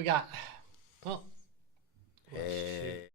we got? Oh. Hey.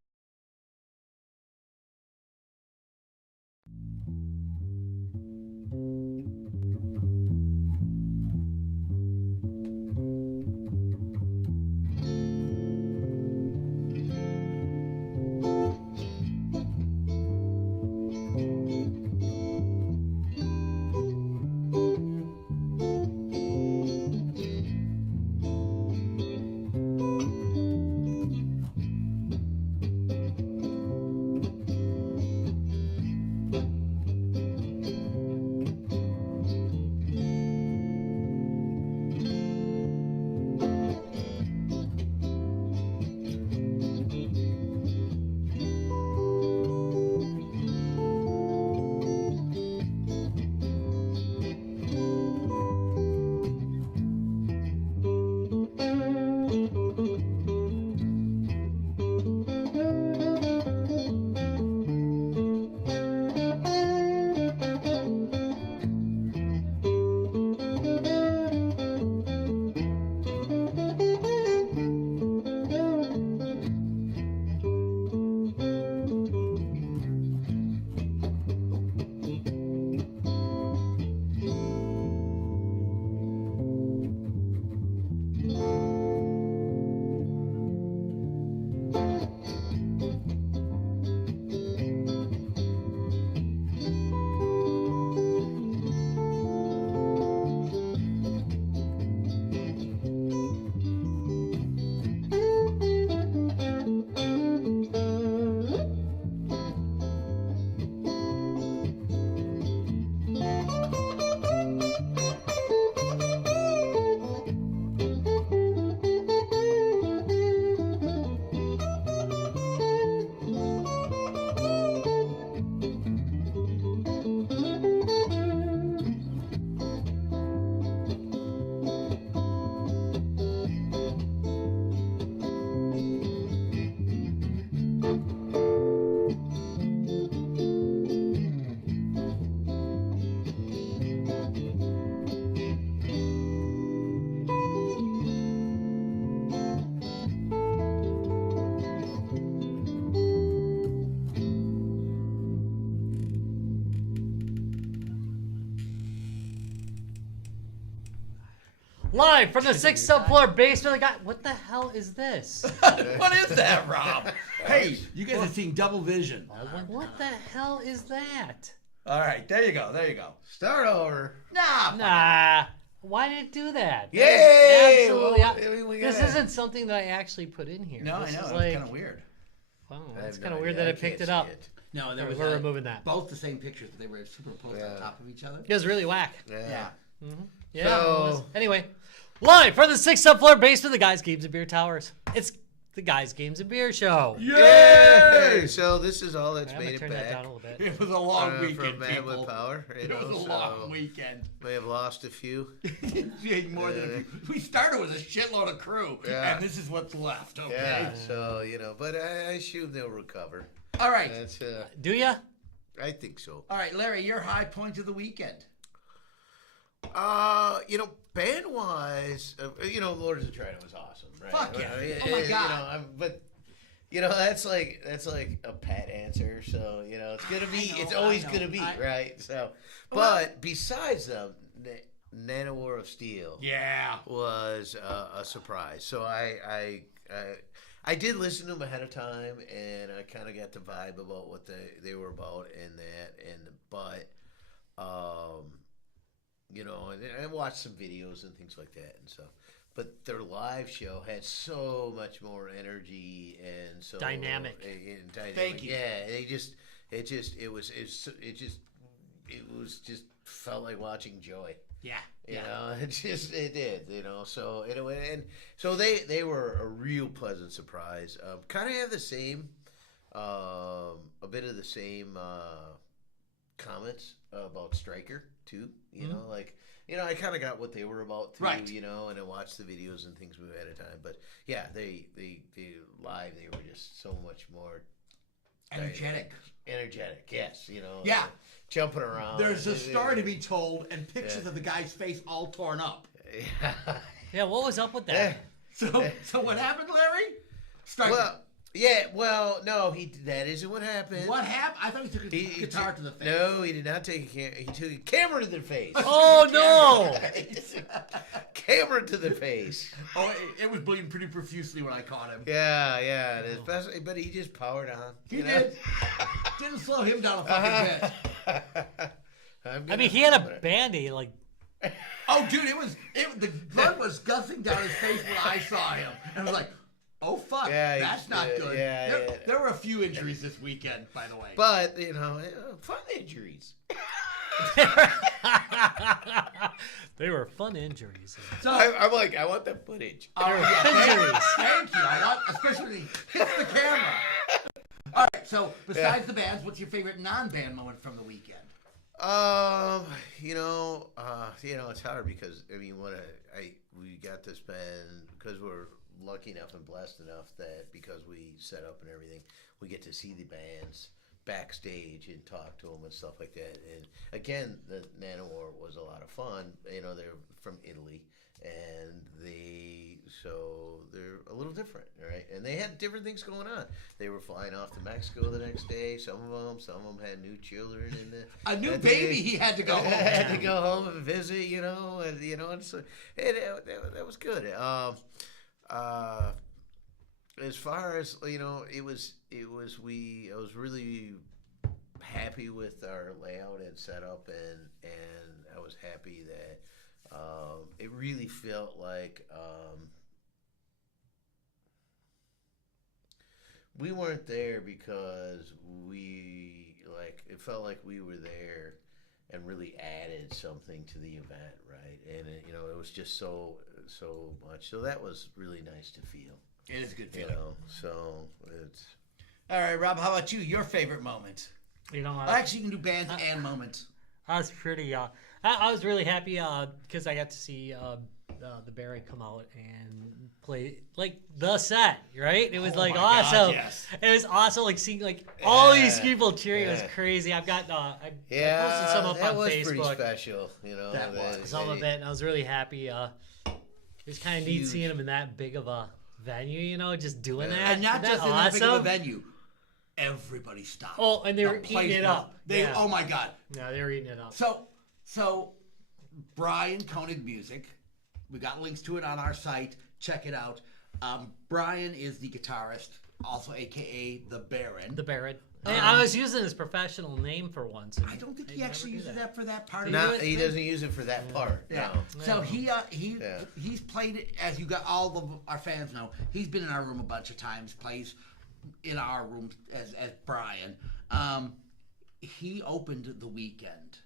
Live from the 6th subfloor basement. What the hell is this? What is that, Rob? Hey, you guys are seeing double vision. What the hell is that? All right, there you go. There you go. Start over. Nah. Why did it do that? Yay! Absolutely. We This gotta- isn't something that I actually put in here. No, This I know. is It's like, kind of weird. wow, I it's have kind no of weird idea. that I picked can't it up. see it. No, there We're was removing that. both the same pictures, but they were superimposed Yeah. on top of each other. It was really whack. Yeah. Yeah. So- it was. Anyway, live from the 6th subfloor basement of the Guys, Games, and Beer Towers. It's the Guys, Games, and Beer Show. Yay! So this is all that's I'm gonna made it turn that back down a little bit. It was a long weekend, from Man people. with Power. It was a long weekend. May have lost a few. More than a few. We started with a shitload of crew, Yeah. and this is what's left. Okay. Yeah. So but I assume they'll recover. All right. That's Do ya? I think so. All right, Larry, your high point of the weekend. Band wise, Lords of Trident was awesome, right? Fuck yeah. Oh my God. But that's like a pat answer. So it's gonna be. I know, It's always I know. gonna be I- right. So, but besides them, Nano War of Steel Yeah. was a surprise. So I did listen to them ahead of time, and I kind of got the vibe about what they were about in that. And I watched some videos and things like that and stuff. But their live show had so much more energy and so Dynamic. And dynamic. Thank you. Yeah, it was just felt like watching Joy. Yeah. It did. So they were a real pleasant surprise. Kind of have the same, a bit of the same comments about Stryker too. I kind of got what they were about too. Right. And I watched the videos and things ahead of time. But yeah, they live. They were just so much more Energetic. Energetic, yes. Yeah. Jumping around. There's a story to be told and pictures of the guy's face all torn up. Yeah. Yeah, what was up with that? So what happened, Larry? Strike Well, yeah, well, no, that isn't what happened. What happened? I thought he took a guitar to the face. No, he did not take a camera. He took a camera to the face. Oh no! Camera to the face. Oh, it was bleeding pretty profusely when I caught him. Yeah, especially, but he just powered on. He did. Didn't slow him down a fucking bit. I mean, he had a Band-Aid, like. Oh, dude, the blood was gushing down his face when I saw him, and I was like, "Oh fuck, Yeah, that's not good." yeah. There were a few injuries this weekend, by the way. But fun injuries. They were fun injuries. So, I'm like, I want the footage. Injuries. thank you. I want, especially when he hits the camera. All right. So, besides the bands, what's your favorite non-band moment from the weekend? It's hard because we got to spend, because we're lucky enough and blessed enough that because we set up and everything, we get to see the bands backstage and talk to them and stuff like that. And again, the Nanowar was a lot of fun. They're from Italy, and they're a little different, right? And they had different things going on. They were flying off to Mexico the next day. Some of them had new children in A new baby. He had to go home. had to go home and visit, and so that was good. As far as I was really happy with our layout and setup, and I was happy that it really felt like we weren't there because it felt like we were there and really added something to the event, right? And it was just so much. So that was really nice to feel. It is a good feeling. So it's All right, Rob. How about you? Your favorite moment? Actually, you can do bands and moments. I was pretty. I was really happy because I got to see the Barry come out and play like the set. Right? It was awesome. God, yes. It was awesome. Like seeing all these people cheering. It was crazy. I've got I posted some up on was Facebook. Pretty special. That was some of it, and I was really happy. It was kind of neat seeing him in that big of a venue. Just doing that. And not just in that big of a venue. Everybody stopped. Oh, and they were eating it up. Oh my God. Yeah, they were eating it up. So, Brian Koenig Music. We got links to it on our site. Check it out. Brian is the guitarist, also AKA the Baron. The Baron. I was using his professional name for once. I don't think he actually uses that for that part. No, he doesn't use it for that part. Yeah. No. So he's played it, as you got all of our fans know. He's been in our room a bunch of times. Plays in our room as Brian. He opened the weekend,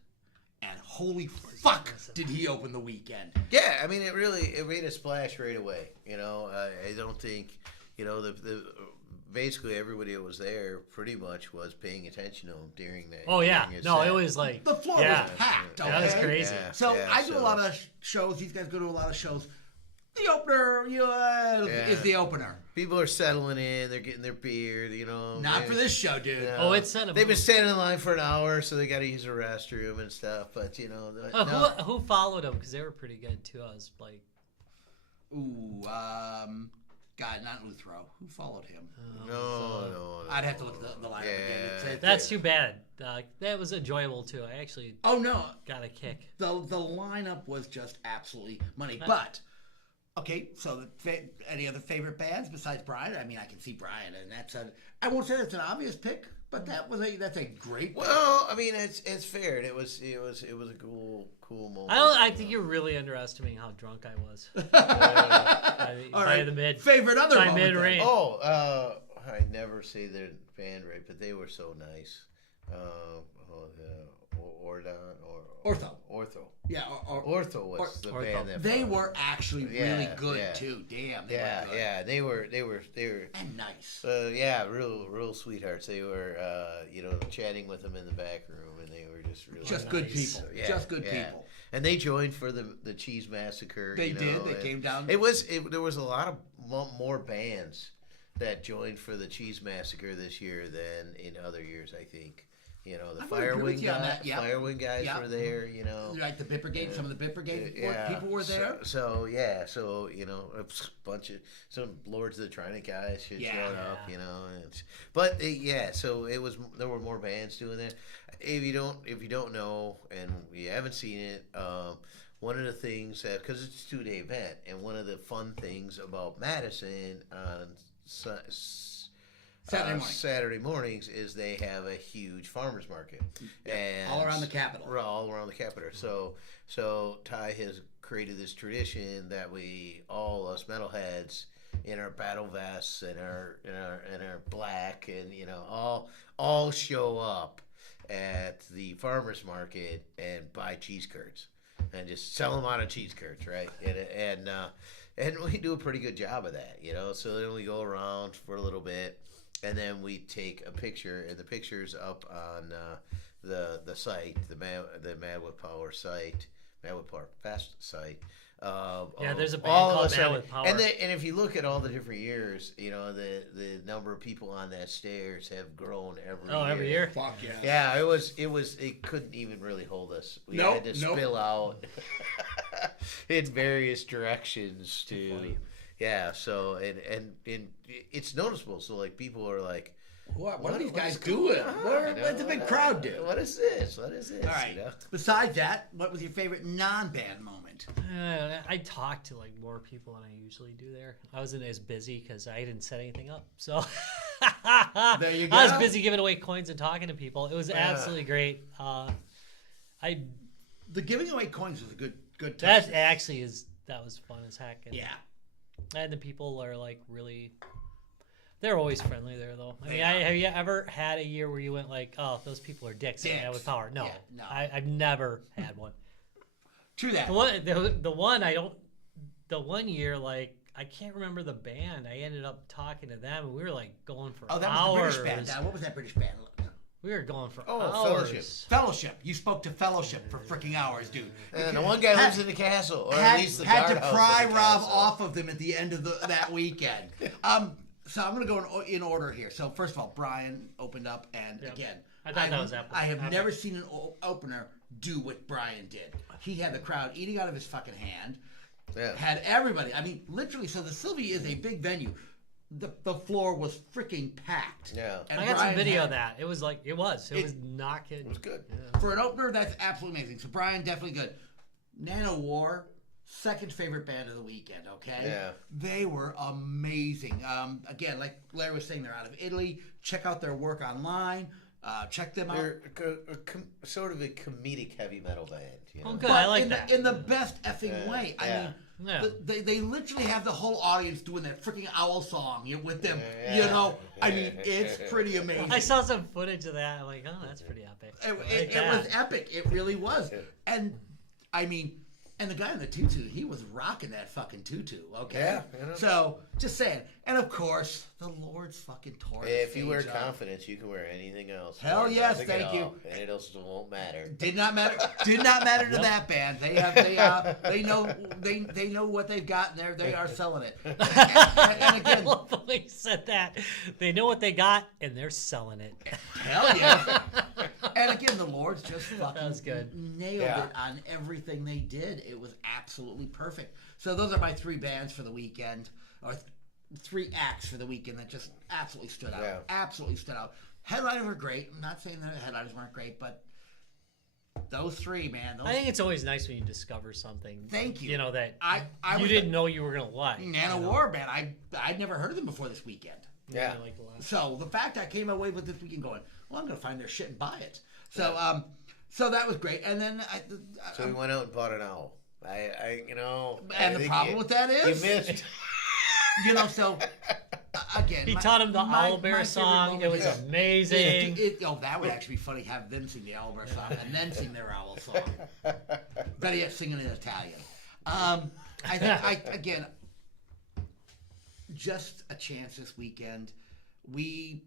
and holy fuck, did he open the weekend? Yeah, I mean, it made a splash right away. I don't think the basically everybody that was there pretty much was paying attention to him during that. Oh yeah, set. it was like the floor was packed. Okay? That was crazy. So I do a lot of shows. These guys go to a lot of shows. The opener, is the opener. People are settling in. They're getting their beer. Not for this show, dude. It's set up. They've been standing in line for an hour, so they got to use a restroom and stuff. But no. Who followed them? Because they were pretty good too. I was like, God, not Luthro. Who followed him? No. I'd have to look at the lineup again. That's too bad. That was enjoyable too. I actually got a kick. The lineup was just absolutely money. But okay, so any other favorite bands besides Brian? I mean, I can see Brian, and I won't say that's an obvious pick, but that's a great. Well, I mean, it's fair. It was a cool moment. I think you're really underestimating how drunk I was. All right, the mid favorite other by moment. mid-range. I never say their band right, but they were so nice. Ortho. Yeah, Ortho was the band that they were actually really good too. Damn, they were good. They were and nice. Real sweethearts. They were chatting with them in the back room, and they were just really nice. Good people. Just good people. And they joined for the Cheese Massacre. They did. They came down. There was a lot of more bands that joined for the Cheese Massacre this year than in other years, I think. You know, the I'm gonna agree with you on that, yeah. Firewind guys Yeah. were there. You know, Like the Bit Brigade, some of the Bit Brigade people were there. So you know, a bunch of some Lords of the Trident guys showed up. You know, but so it was there were more bands doing that. If you don't know and you haven't seen it, one of the things because it's a 2-day event, and one of the fun things about Madison on Saturday mornings is they have a huge farmers market, and all around the capital. All around the capital. So Ty has created this tradition that we all us metalheads in our battle vests and our black and all show up at the farmers market and buy cheese curds and just sell them out of cheese curds, right? And we do a pretty good job of that, So then we go around for a little bit. And then we take a picture, and the picture's up on the site, the Mad with Power site, Mad with Power Fest site. There's a band called Mad with Power. And if you look at all the different years, the number of people on that stairs have grown every year. Oh, every year? Fuck yeah. Yeah, it couldn't even really hold us. We had to spill out in various directions to... Funny. Yeah, so and it's noticeable. So like people are like, what are these guys doing? What's the big crowd do? What is this? All right. Besides that, what was your favorite non-band moment? I talked to like more people than I usually do there. I wasn't as busy because I didn't set anything up. So there you go. I was busy giving away coins and talking to people. It was absolutely great. The giving away coins was a good that touch. That was fun as heck. And, yeah. And the people are like really, they're always friendly there though. I mean, have you ever had a year where you went like, oh, those people are dicks with power? No, yeah, no. I've never had one. True that. The one year, like, I can't remember the band. I ended up talking to them, and we were like going for hours. That was the British band. What was that British band? We were going for hours. Fellowship. You spoke to Fellowship for freaking hours, dude. And the one guy lives in the castle, or at least the had to guardhouse pry of the Rob castle. off of them at the end of that weekend. So I'm going to go in order here. So first of all, Brian opened up, and again, I thought that was epic. I have never seen an opener do what Brian did. He had the crowd eating out of his fucking hand. Yeah. Had everybody. I mean, literally. So the Sylvie is a big venue. The floor was freaking packed. Yeah. And I got Brian some video of that. It was like, it was not kidding. It was good. Yeah. For an opener, that's absolutely amazing. So Brian, definitely good. Nano War, second favorite band of the weekend, okay? Yeah. They were amazing. Again, like Larry was saying, they're out of Italy. Check out their work online. Check them out. They're sort of a comedic heavy metal band. Oh, good. But I like that. In the best effing way. I mean, Yeah. they literally have the whole audience doing that freaking owl song with them. Yeah. I mean, it's pretty amazing. I saw some footage of that. I'm like, oh, that's pretty epic. It was epic. It really was. And I mean, and the guy in the tutu, he was rocking that fucking tutu. Okay. Yeah. So just saying. And of course, the Lord's fucking tore. If you wear confidence, you can wear anything else. Hell Or yes, nothing thank at you. all, and it also won't matter. Did not matter. Did not matter to that band. They know what they've got, and they are selling it. And again, They said that they know what they got and they're selling it. hell yeah. And again, the Lords just fucking was good. nailed it on everything they did. It was absolutely perfect. So those are my three bands for the weekend, or three acts for the weekend that just absolutely stood out. Yeah. Absolutely stood out. Headliners were great. I'm not saying that the headliners weren't great, but those three, man. I think it's always nice when you discover something. Thank you. You know that I you didn't know you were gonna like. Nano War band. I'd never heard of them before this weekend. Yeah. I like the last. So the fact I came away with this weekend going, well, I'm going to find their shit and buy it. So so that was great. And then So we went out and bought an owl. And the problem with that is you missed. So again, He taught him the my Owlbear favorite song. It moment was is- amazing. that would actually be funny. Have them sing the Owlbear song and then sing their owl song. Better yet, sing it in Italian. Again, just a chance this weekend. We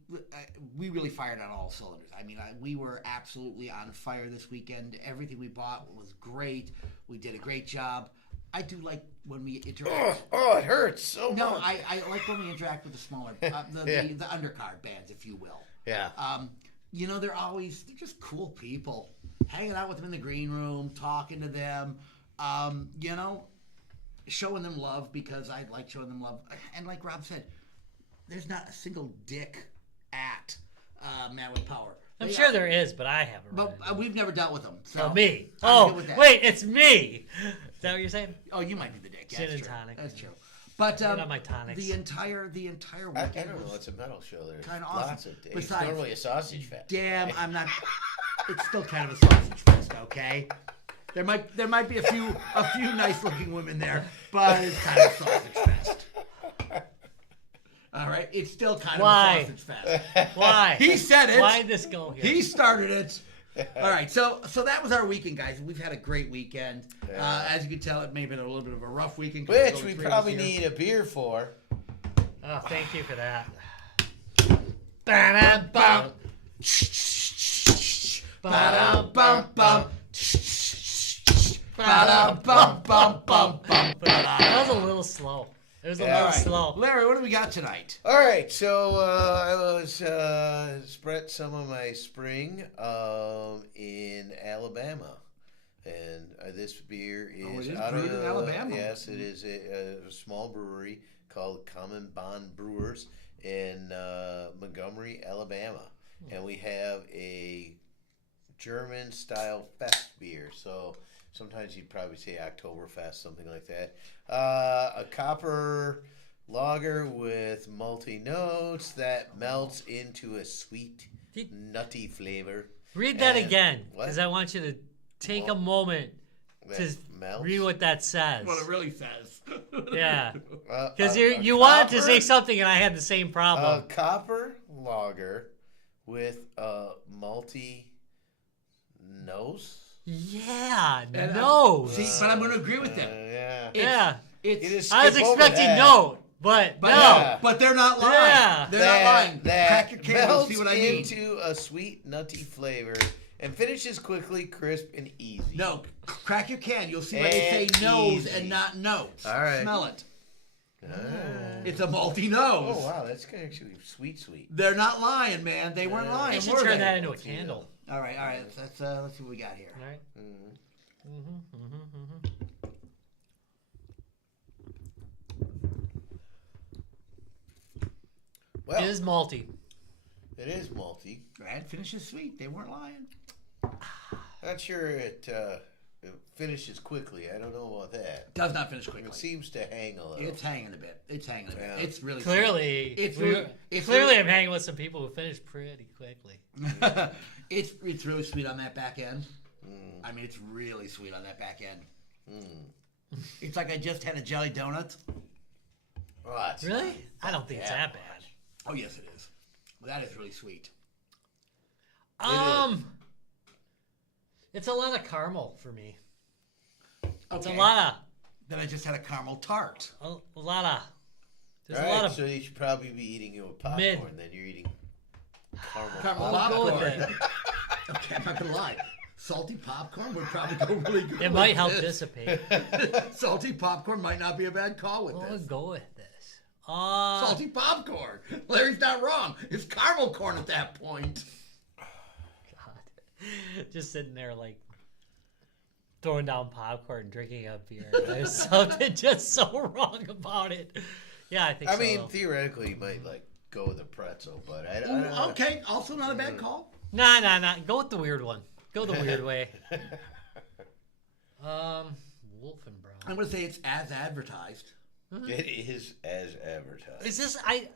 really fired on all cylinders. I mean, we were absolutely on fire this weekend. Everything we bought was great. We did a great job. I do like when we interact. Oh, it hurts so much. No, I like when we interact with the smaller, the undercard bands, if you will. Yeah. they're just cool people. Hanging out with them in the green room, talking to them, showing them love because I like showing them love. And like Rob said, there's not a single dick at Man with Power. I'm sure there is, but I haven't. But we've never dealt with them. So me. I'm good with that. Wait, it's me. Is that what you're saying? Oh, you might be the dick. Gin That's and true. tonic. That's true. But Not my tonics. the entire weekend. I don't know. It's a metal show. There's Kinda awesome. lots of days. Besides- Normally a sausage fest. Damn, I'm not. It's still kind of a sausage fest, okay? There might be a few nice looking women there, but it's kind of a sausage fest. All right, it's still kind of a sausage fest. Why? He said it. Why'd this go here? He started it. All right, so that was our weekend, guys. We've had a great weekend. As you can tell, it may have been a little bit of a rough weekend. Which we probably need a beer for. Oh, thank you for that. Ba-da-bum. Ba-dum-bum-bum. Ba-dum-bum-bum-bum. That was a little slow. It was a little slow. Larry, what do we got tonight? All right, so I was spread some of my spring in Alabama, and this beer is, it is out brewed of in Alabama. Yes, it is a small brewery called Common Bond Brewers in Montgomery, Alabama, and we have a German-style fest beer. So sometimes you'd probably say Oktoberfest, something like that. A copper lager with malty notes that melts into a sweet, nutty flavor. Read that And- again, what? because I want you to take a moment That to melts? read what that says. What it really says. Yeah, Uh, because a you wanted to copper- say something, and I had the same A problem. copper lager with a malty nose. Yeah, And no. See, but I'm going to agree with them. Yeah. Yeah, It's, You just I was skip over expecting that. note, but but, no. Yeah. but they're not lying. Yeah. They're not lying. That Crack your can, you'll melts see what I mean. into a sweet, nutty flavor and finishes quickly, crisp, and easy. No, crack your can. You'll see why they say And nose easy. and not notes. All right. Smell it. Ah. It's a malty nose. Oh, wow. That's actually sweet. They're not lying, man. They weren't lying, You should were turn they? that into a candle. All right. Let's see what we got here. All right. Well, It is malty. it is malty. Brad finishes sweet. They weren't lying. Not sure it finishes quickly. I don't know about that. Does not finish It quickly. seems to hang a little. It's hanging a bit. Yeah. It's really Clearly, It's we- really- it's clearly, really- I'm hanging with some people who finish pretty quickly. sweet. it's really sweet on that back end. I mean, it's really sweet on that back end. It's like I just had a jelly donut. Oh, that's Really? I don't think it's Yeah. that bad. Oh yes, it is. That is really sweet. It's a lot of caramel for me. It's Okay. a lot Then I just had a caramel tart. of, a lot of. There's All a lot right, of. so you should probably be eating your popcorn. Mid. Then you're eating caramel. Caramel I'll go with popcorn. it. Okay, I'm not gonna lie. Salty popcorn would probably go really good. It with might help this. dissipate. Salty popcorn might not be a bad call with We'll this. go with this. Salty popcorn. Larry's not wrong. It's caramel corn at that point. God. Just sitting there like throwing down popcorn, drinking a beer. There's something just so wrong about it. Yeah, I think I so. mean, theoretically, you might like go with a pretzel, but I don't know. Okay, also not a bad call. Nah. Go with the weird one. Go the weird way. Wulfenbrau. I'm gonna say it's as advertised. It is as advertised. Is this? I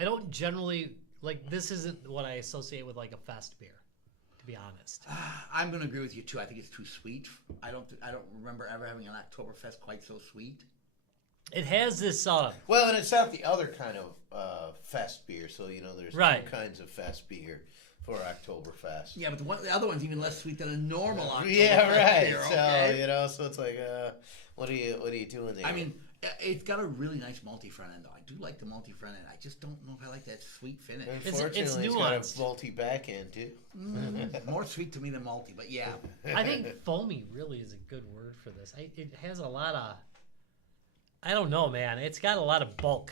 don't generally like. This isn't what I associate with like a fest beer. To be honest. I'm gonna agree with you too. I think it's too sweet. I don't remember ever having an Oktoberfest quite so sweet. It has this. Well, and it's not the other kind of fest beer. So there's Right. two kinds of fest beer for Oktoberfest. Yeah, but the other one's even less sweet than a normal Oktoberfest Yeah, right. beer, So okay? so it's like, what are you doing there? I mean, it's got a really nice malty front end, though. I do like the malty front end. I just don't know if I like that sweet finish. unfortunately, it's it's got a nuanced. malty back end too. More sweet to me than malty, but yeah. I think foamy really is a good word for this. It has a lot of. I don't know, man. It's got a lot of bulk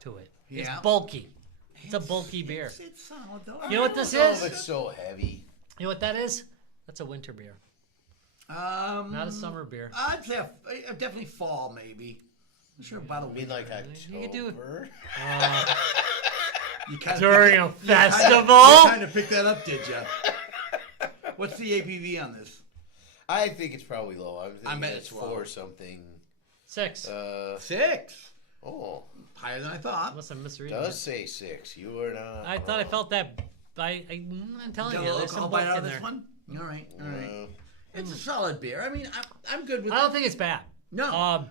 to it. It's Yeah. bulky. It's a bulky beer. It's solid though. You know what this I don't know is? if it's so heavy. You know what that is? That's a winter beer, not a summer beer. I'd say definitely fall, maybe. I'm sure by the I mean, like You could do- October. you kinda During a You festival? kind of picked that up, did you? What's the ABV on this? I think it's probably low. I bet it's it's low. 4 something. 6. 6. Oh, Higher than I thought. Unless I'm misreading does it. say 6. You are not. I thought I felt that. I'm telling Got a you, little there's some alcohol bulk bite out in of this there. one? All right. Uh, It's a solid beer. I mean, I'm good with it. I don't think it's bad. No.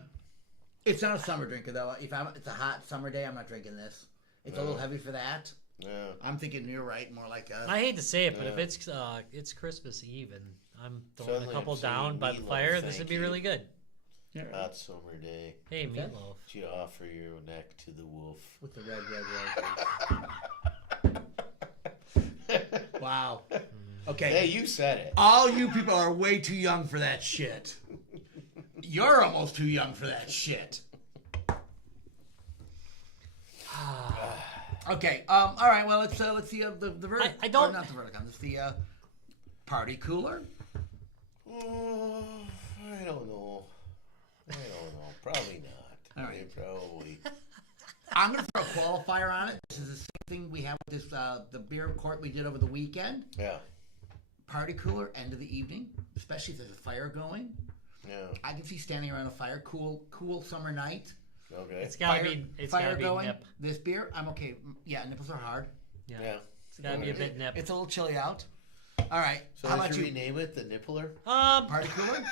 It's not a summer drinker, though. If it's a hot summer day, I'm not drinking this. It's a little heavy for that. yeah. I'm thinking you're right, more like a... I hate to say it, but if Yeah. it's Christmas Eve and I'm throwing Suddenly a couple I'm saying down by the meatloaf, fire, this would thank be you. really good. Hot summer day. Hey, Okay. meatloaf. You offer your neck to the wolf. With the red roses. Wow. Okay. Hey, you said it. All you people are way too young for that shit. You're almost too young for that shit. Okay. All right. Well, let's see the verdict. I don't- or not the verdict. It's the party cooler. Oh, I don't know. Probably not. All I right. mean, probably. I'm gonna throw a qualifier on it. This is the same thing we have with this the beer court we did over the weekend. Yeah. Party cooler, end of the evening, especially if there's a fire going. Yeah. I can see standing around a fire, cool summer night. Okay. It's gotta Fire, be. It's fire gotta be going. nip. This beer, I'm okay. Yeah, nipples are hard. Yeah. Yeah. It's gotta be a bit nip. It's a little chilly out. All right. So how did about you you? rename it the Nippler? Party cooler?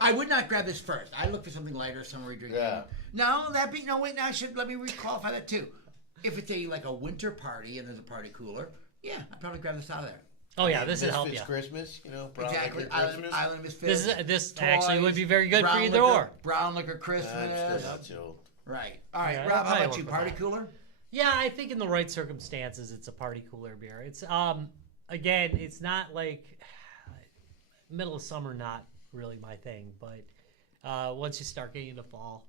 I would not grab this first. I look for something lighter, summery drinking. Yeah. No, wait. Now I should let me qualify that too. If it's a winter party and there's a party cooler, yeah, I'd probably grab this out of there. Oh yeah, this would help Misfits you. Christmas, Brown Exactly. Liquor Christmas. Island Misfits. This toys, actually would be very good for brown either liquor, or. Brown liquor Christmas. I'm still not so. Right. All right, Yeah, Rob. I'll How probably about you? work with Party that. cooler? Yeah, I think in the right circumstances, it's a party cooler beer. It's again, it's not like middle of summer, not really my thing. But once you start getting into fall,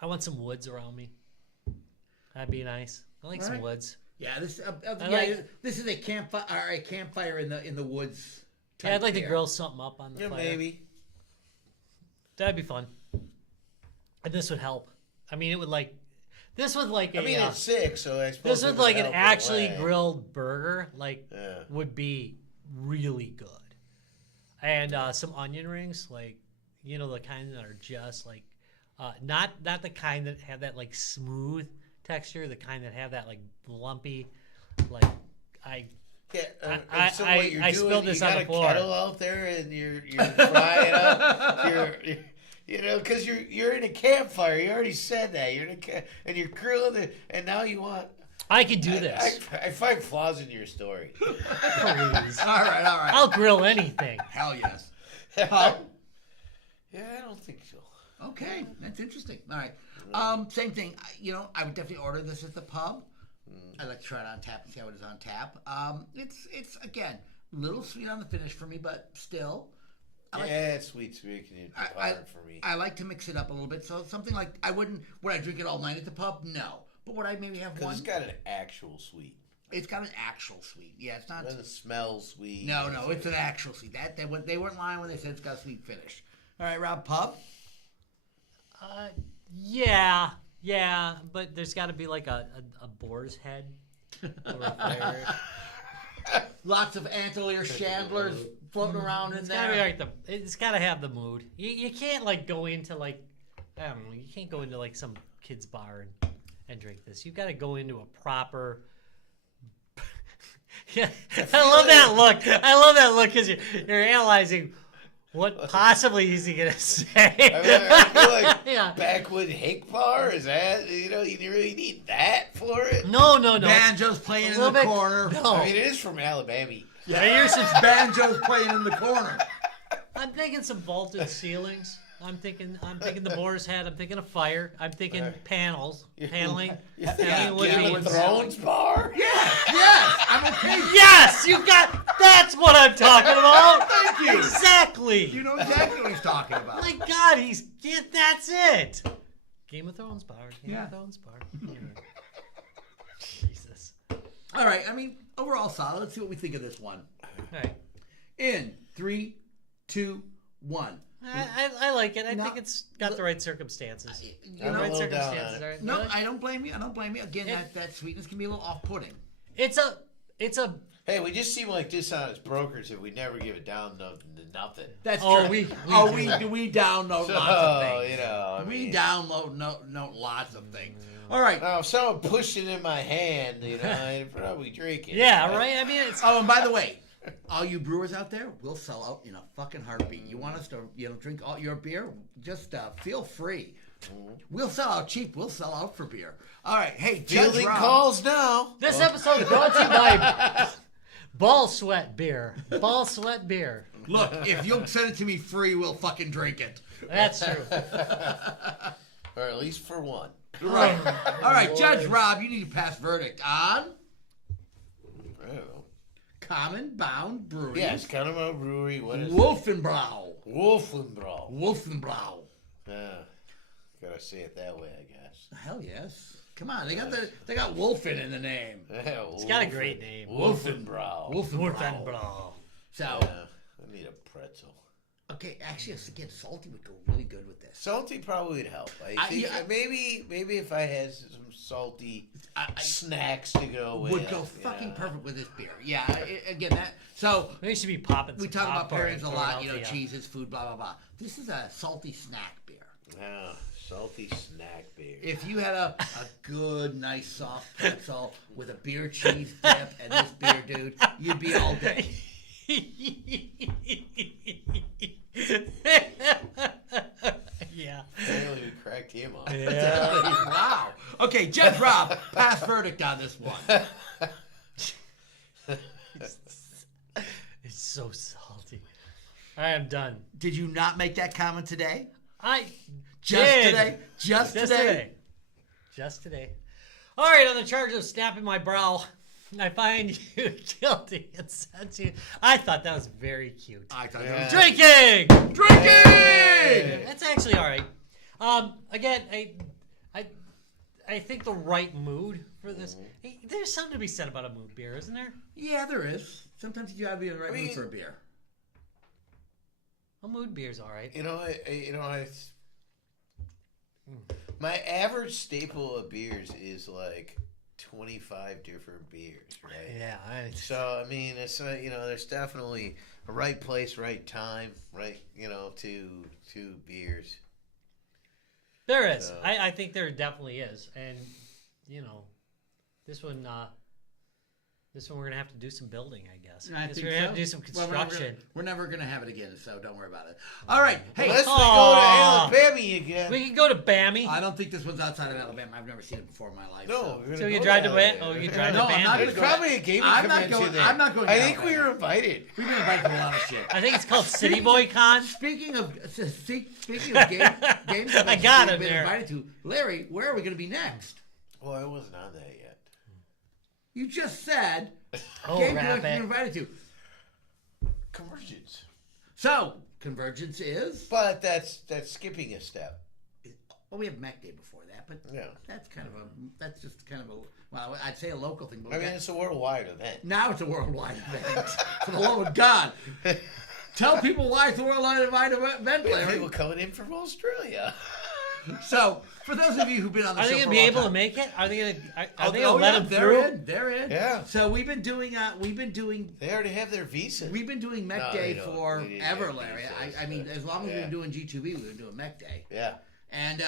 I want some woods around me. That'd be nice. I like some Right. woods. Yeah. This like- this is a campfire in the woods. Yeah, I'd like to beer. grill something up on the Yeah, fire. maybe. That'd be fun. And this would help. I mean, it would like. This would like. I mean, it's 6, so I suppose. This it would would like an help in a actually way. grilled burger, like Yeah. would be really good. And some onion rings, like the kind that are just like, not the kind that have that like smooth texture, the kind that have that like lumpy, like Yeah, I- so I- what you're I doing, spilled this you on got the a floor. kettle out there and you're frying up. Because you're in a campfire. You already said that. You're in and you're grilling it, and now you want. I could do this. I find flaws in your story. Please. All right. I'll grill anything. Hell yes. Yeah, I don't think so. Okay, that's interesting. All right. Same thing. I would definitely order this at the pub. I'd like to try it on tap and see how it is on tap. It's again a little sweet on the finish for me, but still. It's sweet making it hard for me. I like to mix it up a little bit. So something like would I drink it all night at the pub? No. But would I maybe have one? Because it's got an actual sweet. It's got an actual sweet. Yeah, it's not. It doesn't smell sweet. No, it's an actual sweet. They weren't lying when they said it's got a sweet finish. All right, Rob, pub. Yeah, but there's got to be like a boar's head over a fire. Lots of antler chandlers floating around in It's there. gotta be like it's gotta have the mood. You can't like go into like I don't know. You can't go into like some kid's bar and drink this. You've got to go into a proper. Yeah, I love that look. I love that look because you're analyzing what possibly is he gonna say. I feel like Yeah. backwood hick bar, is that, you really need that for it? No. Banjo's playing A in little the bit- corner. No. I mean, it is from Alabama. Yeah, here's some. Banjo's playing in the corner. I'm thinking some vaulted ceilings. I'm thinking the boar's head. I'm thinking a fire. I'm thinking paneling. You think Paneling would Game be. of Thrones bar? Yes, I'm okay. Yes, you got. That's what I'm talking about. Thank you. Exactly. You know exactly what he's talking about. My God, that's it. Game of Thrones bar. Game Yeah. of Thrones bar. All right. I mean, overall solid. Let's see what we think of this one. All right. In 3, 2, 1. I like it. I No, think it's got the right circumstances. You I'm know, a right little down on circumstances. it. Right? no, Really? I don't blame you. I don't blame you. Again, that sweetness can be a little off-putting. It's a. Hey, we just seem like dishonest brokers if we never give it down to nothing. That's Oh, true. we we download So, lots of things. you know, I We mean, download no lots of things. All right. now if someone pushed it in my hand, you know, I'd probably drink it. Yeah, right. I mean, it's. Oh, and by the way, all you brewers out there, we'll sell out in a fucking heartbeat. You want us to, drink all your beer? Just feel free. We'll sell out cheap. We'll sell out for beer. All right. Hey, Judge Fielding Rob. calls now. This episode is brought to you by Ball Sweat Beer. Ball Sweat Beer. Look, if you'll send it to me free, we'll fucking drink it. That's true. Or at least for one. Right. All right, Judge Rob, you need to pass verdict on I don't know. Common Bound Brewery. Yes, kind of a brewery. What is it? Wulfenbrau. Wulfenbrau. Wulfenbrau. Yeah. Gotta say it that way, I guess. Hell yes. Come on, they got Wolfen in the name. Yeah, It's got a great name. Wulfenbrau. Wulfenbrau. So, Yeah, I need a pretzel. okay, actually, again, salty would go really good with this. Salty probably would help. I think yeah. maybe if I had some salty I snacks to go with. would go fucking perfect with this beer. Yeah, again, that. So, They should be popping. we some talk about popcorn pairings and a throwing lot, out the, cheeses, food, blah, blah, blah. This is a salty snack beer. Yeah, salty snack beer. If you had a good, nice, soft pretzel with a beer cheese dip and this beer, dude, you'd be all day. Yeah. Apparently we cracked him up. Yeah. Wow. Okay, Judge Rob, pass verdict on this one. It's so salty. I am done. Did you not make that comment today? I Just did. today? Just today? Just today. All right, on the charge of snapping my brow, I find you guilty and sent you. I thought that was very cute. I thought Yeah. Drinking. Drinking! That's actually all right. Again, I think the right mood for this. Hey, there's something to be said about a mood beer, isn't there? Yeah, there is. Sometimes you gotta be in the right mood for a beer. A mood beer's all right. My average staple of beers is like 25 different beers, right? Yeah. So I mean, it's there's definitely a right place, right time, right? To beers. There is. So- I think there definitely is, and this one we're gonna have to do some building, I guess. I Guess think we're gonna have so. to do some Well, construction. we're never gonna have it again, so don't worry about it. All right, hey. Unless we go Aw. to Alabama again. We can go to Bammy. I don't think this one's outside of Alabama. I've never seen it before in my life. No, we're So gonna you go drive to Alabama. Bam- oh, you drive to No, I'm not Bammy. There's gonna probably a gaming I'm not convention going- there. I'm not going to I think we Alabama. were invited. We've been invited to a lot of shit. I think it's called City Boy Con. Speaking of games, I got we've it been there. invited to. Larry, where are we going to be next? Well, I wasn't on that yet. You just said Oh, game wrap convention it. you're invited to. Convergence. So convergence is. But that's skipping a step. Well, we have Mac Day before that, but Yeah. that's just kind of a. Well, I'd say a local thing, but I mean, it's a worldwide event. now it's a worldwide event. For the love of God, tell people why it's a worldwide event, We have Larry. people coming in from Australia. So, for those of you who've been on the Are show they for gonna a be long able to time- make it? Are they gonna? Are they Oh, gonna let yeah, them they're through? in. They're in. Yeah. So we've been doing They already have their visa. Mech No, Day they don't. for They didn't ever, have Larry. visas, I mean, but- as long as yeah. we've been doing G2B, we've been doing Mech Day, Yeah. and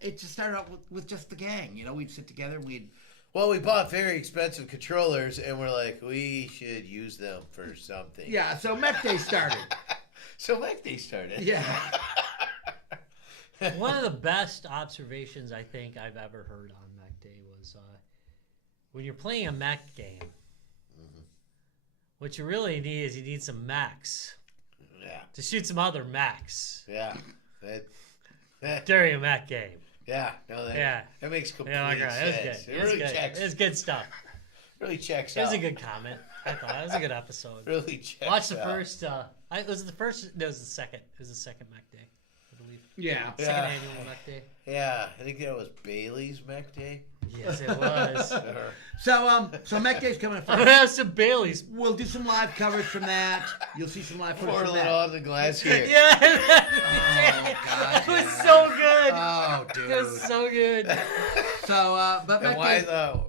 it just started out with just the gang. We'd sit together, and we'd. Well, we bought very expensive controllers, and we're like, we should use them for something. Yeah, so Mech Day started. So Mech Day started. Yeah. One of the best observations I think I've ever heard on Mech Day was when you're playing a mech game, what you really need is you need some mechs Yeah. to shoot some other mechs Yeah. during a mech game. Yeah. No, Yeah. That makes complete Yeah, like, right. It was sense. good. It It was really good. checks. It was good stuff. Really checks It was out. a good comment. I thought it was a good episode. Really checks Watch the out. first. Was it the first? No, it was the second. It was the second Mech Day, I believe. Yeah. Second Yeah. annual Mech Day. Yeah, I think that was Bailey's Mech Day. Yes, it was. So Mech Day's coming I'm first. gonna have some Baileys. We'll do some live coverage from that. You'll see some live footage Pour a from little that. on the glass here. Yeah. Oh, God, It was so good. Oh, It was dude. so good. So, but And Mech why Day, the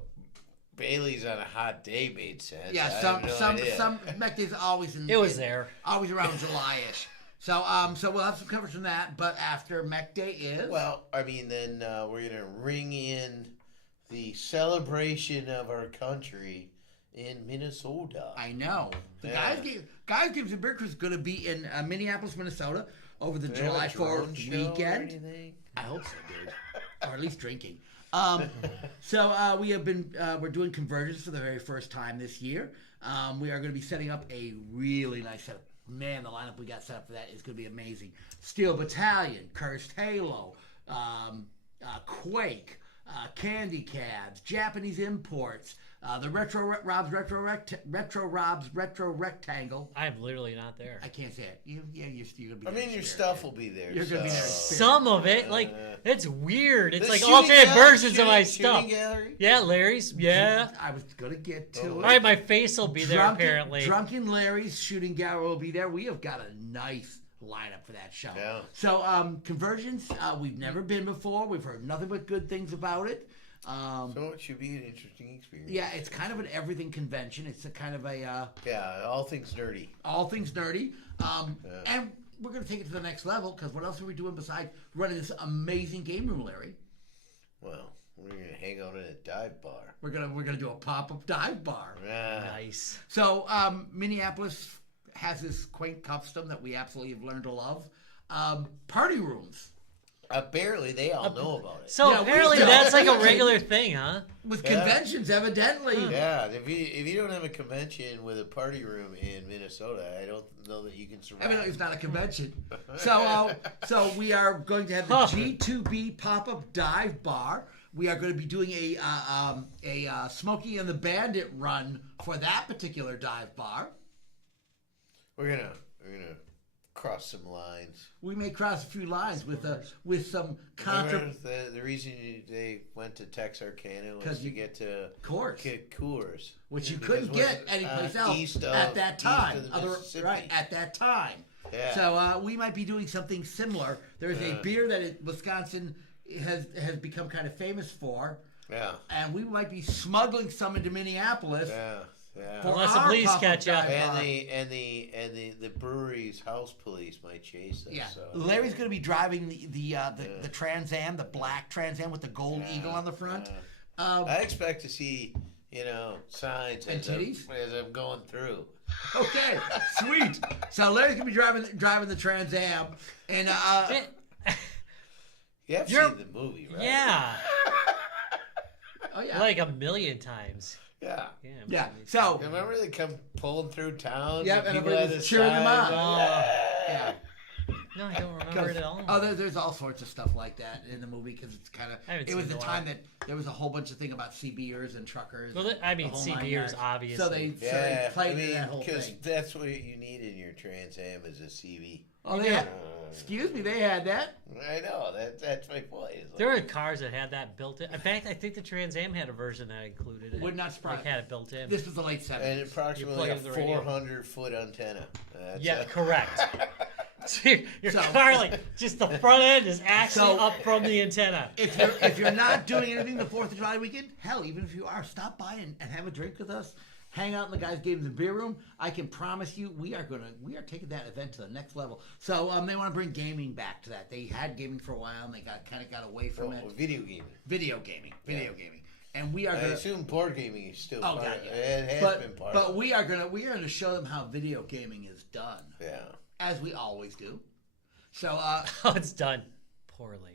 Bailey's on a hot day made sense. yeah, I some have no idea. Mech Day's always in. It was there. Always around July-ish. So we'll have some coverage from that. But after Mech Day is Well, I mean, then we're gonna ring in the celebration of our country in Minnesota. I know the Yeah. guys Games and Beer Cruise is going to be in Minneapolis, Minnesota over the Do they have July a drone 4th show or weekend. anything? I hope so, dude. Or at least drinking. We have been we're doing conversions for the very first time this year. We are going to be setting up a really nice setup. Man, the lineup we got set up for that is going to be amazing. Steel Battalion, Cursed Halo, Quake, Candy Cabs, Japanese Imports, the Retro Rob's Retro Rectangle. I'm literally not there. I can't say it. You're going to be I there mean, your in spirit, stuff dude. will be there. You're gonna be there in so- spirit. Some of it, like, it's weird. It's The like shooting alternate gallery- versions of my shooting stuff. gallery? Yeah, Larry's. Yeah. I was going to get to Oh, it. All right, my face will be there apparently. Drunken Larry's Shooting Gallery will be there. We have got a nice lineup for that show. Yeah. So, conversions, we've never been before. We've heard nothing but good things about it. So it should be an interesting experience. Yeah, it's kind of an everything convention. It's a kind of a Yeah, all things nerdy. all things nerdy. And we're going to take it to the next level because what else are we doing besides running this amazing game room, Larry? Well, we're gonna hang out in a dive bar. We're gonna do a pop-up dive bar. Yeah. Nice. So, Minneapolis has this quaint custom that we absolutely have learned to love. Party rooms. Apparently, they all know about it. So Yeah, we apparently don't. that's like a regular thing, huh? With Yeah. conventions, evidently. Yeah, if you don't have a convention with a party room in Minnesota, I don't know that you can survive. Evidently, it's not a convention. So we are going to have the G2B pop-up dive bar. We are going to be doing a Smokey and the Bandit run for that particular dive bar. We're gonna cross some lines. We may cross a few lines with some Remember the reason they went to Texarkana was 'Cause to get to Coors. get Coors, which you Because couldn't was get it, anyplace else east of- at that east time. of the Mississippi. Right, at that time. Yeah. So we might be doing something similar. There's a beer that Wisconsin has become kind of famous for, Yeah, and we might be smuggling some into Minneapolis. yeah, yeah. For Unless the our police pop-up catch up. dive bar. And the brewery's house police might chase us. Yeah, So. Larry's going to be driving the Trans Am, the black Trans Am with the gold eagle on the front. I expect to see signs And as I'm, titties? as I'm going through. Okay, sweet. So Larry's going to be driving the Trans Am, and You have You're- seen the movie, right? Yeah. oh yeah, Like a million times. Yeah. yeah. So Remember they come pulling through town? Yeah, and and people everybody had was the cheering them signs, on. yeah. No, I don't remember it at all. Oh, there's all sorts of stuff like that in the movie because it's kind of. I haven't It was seen the it in a time while. that there was a whole bunch of thing about CBers and truckers. Well, I mean, the whole nine CBers, yards. obviously. So they Yeah, played into that whole because thing. that's what you need in your Trans Am is a CV. Oh, they had. Excuse me, they had that. I know that's my point. It's like- There were cars that had that built in. In fact, I think the Trans Am had a version that included it. Would not surprise Like, had it built in. This was the late and 70s. approximately plug a in the radio. 400-foot antenna. That's Yeah, it. correct. So your So- car, like, just the front end is actually So- up from the antenna. If you're not doing anything the 4th of July weekend, hell, even if you are, stop by and have a drink with us. Hang out in the guys' games and beer room. I can promise you, we are taking that event to the next level. So they want to bring gaming back to that. They had gaming for a while, and they got away from it. Video gaming. Video gaming, and we are I going to. assume board gaming is still Oh part God, of yeah. it. It has But been part but of it. we are gonna show them how video gaming is done, Yeah. as we always do. So Oh, it's done poorly.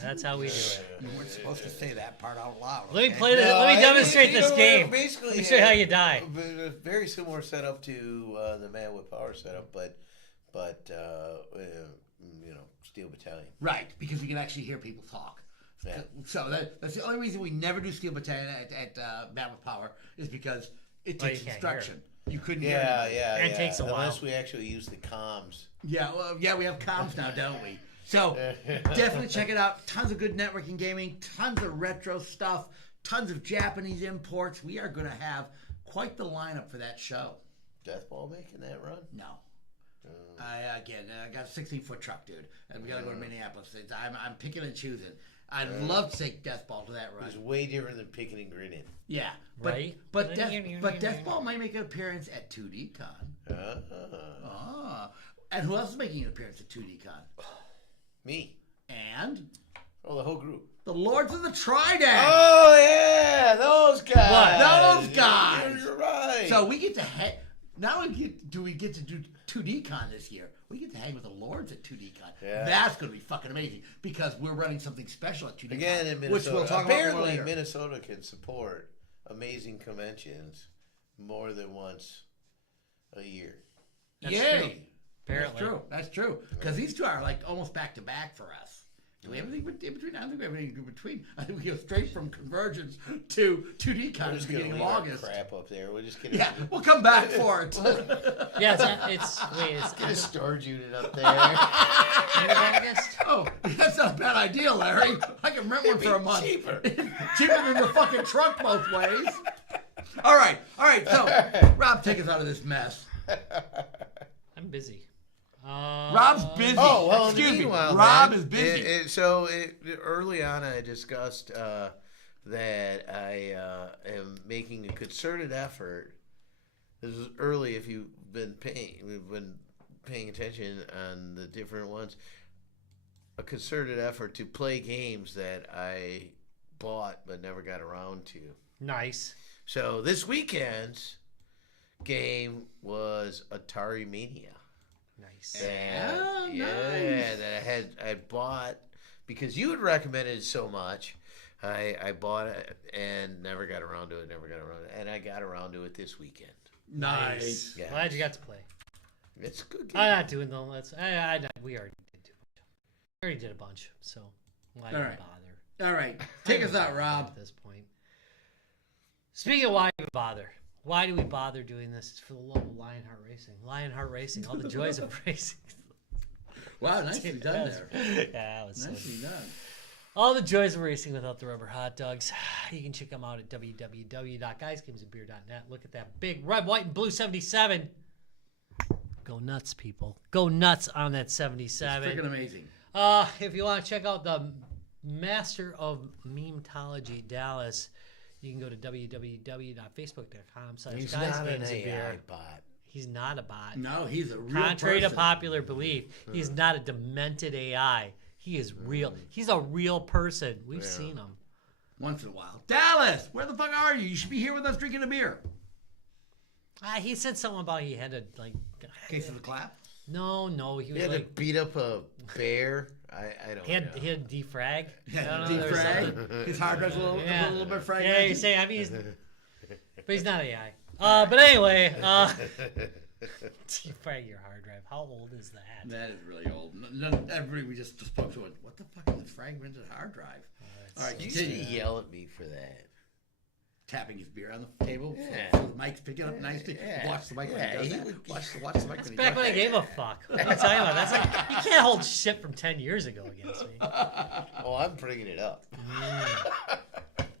That's how we do it. you weren't supposed to say that part out loud. Let me okay? play this. No, Let I me mean, demonstrate you this know, game. basically, Let me show you how you die. A very similar setup to the Man with Power setup, but Steel Battalion. Right, because you can actually hear people talk. Yeah. So that's the only reason we never do Steel Battalion at Man with Power is because it Well, you takes can't hear instruction. You couldn't hear Yeah, anything. yeah, And it yeah. takes a while. Unless we actually use the comms. Yeah, well, yeah, we have comms now, don't we? So definitely check it out. Tons of good networking gaming, tons of retro stuff, tons of Japanese imports. We are going to have quite the lineup for that show. Deathball making that run? No. I got a 16-foot truck, dude, and we got to go to Minneapolis. I'm picking and choosing. I'd love to take Deathball to that run. It's way different than picking and grinning. Yeah, Right? But Deathball might make an appearance at 2D-Con. And who else is making an appearance at 2D-Con? Me. And Oh, the whole group. the Lords of the Trident. Oh, yeah, those guys. Those guys. You're right. So we get to not only do we get to do 2D-Con this year, we get to hang with the Lords at 2D-Con. Yeah. That's going to be fucking amazing because we're running something special at 2D-Con. Again, in Minnesota. Which we'll talk about more Apparently, later. Minnesota can support amazing conventions more than once a year. That's Yay. true. Apparently. That's true. Because these two are like almost back to back for us. Do we have anything in between? I don't think we have anything in between. I think we go straight from Convergence to 2D-Con We're at the just beginning going of to leave August. our crap up there. We're just going to Yeah, we'll come back for it. It's get a storage unit up there. end of August. Oh, that's not a bad idea, Larry. I can rent one for a month. Cheaper. Cheaper than the fucking trunk both ways. All right. So, Rob, take us out of this mess. I'm busy. Rob's busy. Oh, well, Excuse me. meanwhile, Rob man, is busy. Early on, I discussed that I am making a concerted effort. This is early if you've been paying attention on the different ones. A concerted effort to play games that I bought but never got around to. Nice. So this weekend's game was Atari Mania. Nice. And, nice. that I bought because you had recommended it so much. I bought it and never got around to it. And I got around to it this weekend. Nice. Yeah. Glad you got to play. It's a good game. I'm not doing the let's. We already did too much. We already did a bunch, so why even right. bother? All right. Take us out, Rob. At this point. Speaking of why even bother, why do we bother doing this? It's for the love of Lionheart Racing. Lionheart Racing, all the joys of racing. Wow, nicely done there. Yeah, that was Nicely done. all the joys of racing without the rubber hot dogs. You can check them out at www.guysgamesandbeer.net. Look at that big red, white, and blue 77. Go nuts, people. Go nuts on that 77. Freaking amazing. If you want to check out the master of memetology, Dallas, you can go to He's not an AI www.facebook.com/guysgamesandbeer. bot. He's not a bot. No, he's a real Contrary person. to popular belief, he's not a demented AI. He is real. He's a real person. We've seen him. Once in a while. Dallas, where the fuck are you? You should be here with us drinking a beer. He said something about he had to like. Case of the clap. No, he He was had to like beat up a bear. I don't know. he had defrag. Yeah, I don't know, there was something. defrag. His hard drive's a little bit fragmented. Yeah, you're saying. I mean, but he's not AI. But anyway, defrag your hard drive. How old is that? That is really old. Everybody we just spoke to it. What the fuck is a fragmented hard drive? All right, You used to continue. yell at me for that. Tapping his beer on the table. Yeah. So the mic's picking up nicely. Yeah. Watch the mic when Yeah, he does he that. would- Watch the mic when he Back does when I that. gave a fuck. What are you talking about? That's like you can't hold shit from 10 years ago against me. Oh, I'm bringing it up.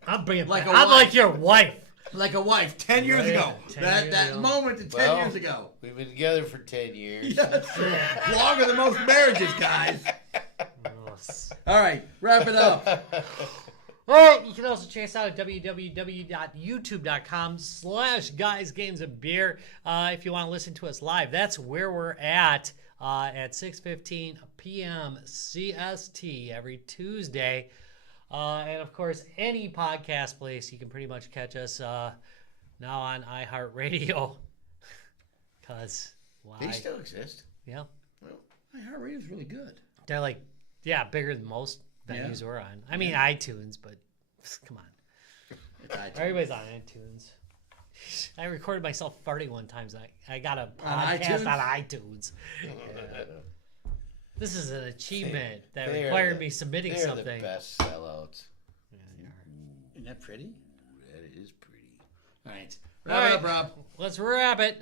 I'm bringing Like back. a I'm wife. like your wife. Like a wife 10 years Right. ago. 10 that years that ago. moment to 10 Well, years ago. We've been together for 10 years. Yeah, that's true. Longer than most marriages, guys. All right, wrap it up. All right, you can also check us out at www.youtube.com/guysgamesandbeer if you want to listen to us live. That's where we're at 6:15 p.m. CST every Tuesday. And, of course, any podcast place, you can pretty much catch us now on iHeartRadio. Because, why? They still exist. Yeah. Well, My heart rate is really good. They're like, bigger than most venues we're on. I mean, iTunes, but come on. It's iTunes. Everybody's on iTunes. I recorded myself farting one time. So I got a On podcast iTunes? on iTunes. Yeah. This is an achievement that They are required the- me submitting They're something. the best sellouts. Yeah, they are. Isn't that pretty? That is pretty. All right. All Wrap it right. up, Rob. Let's wrap it.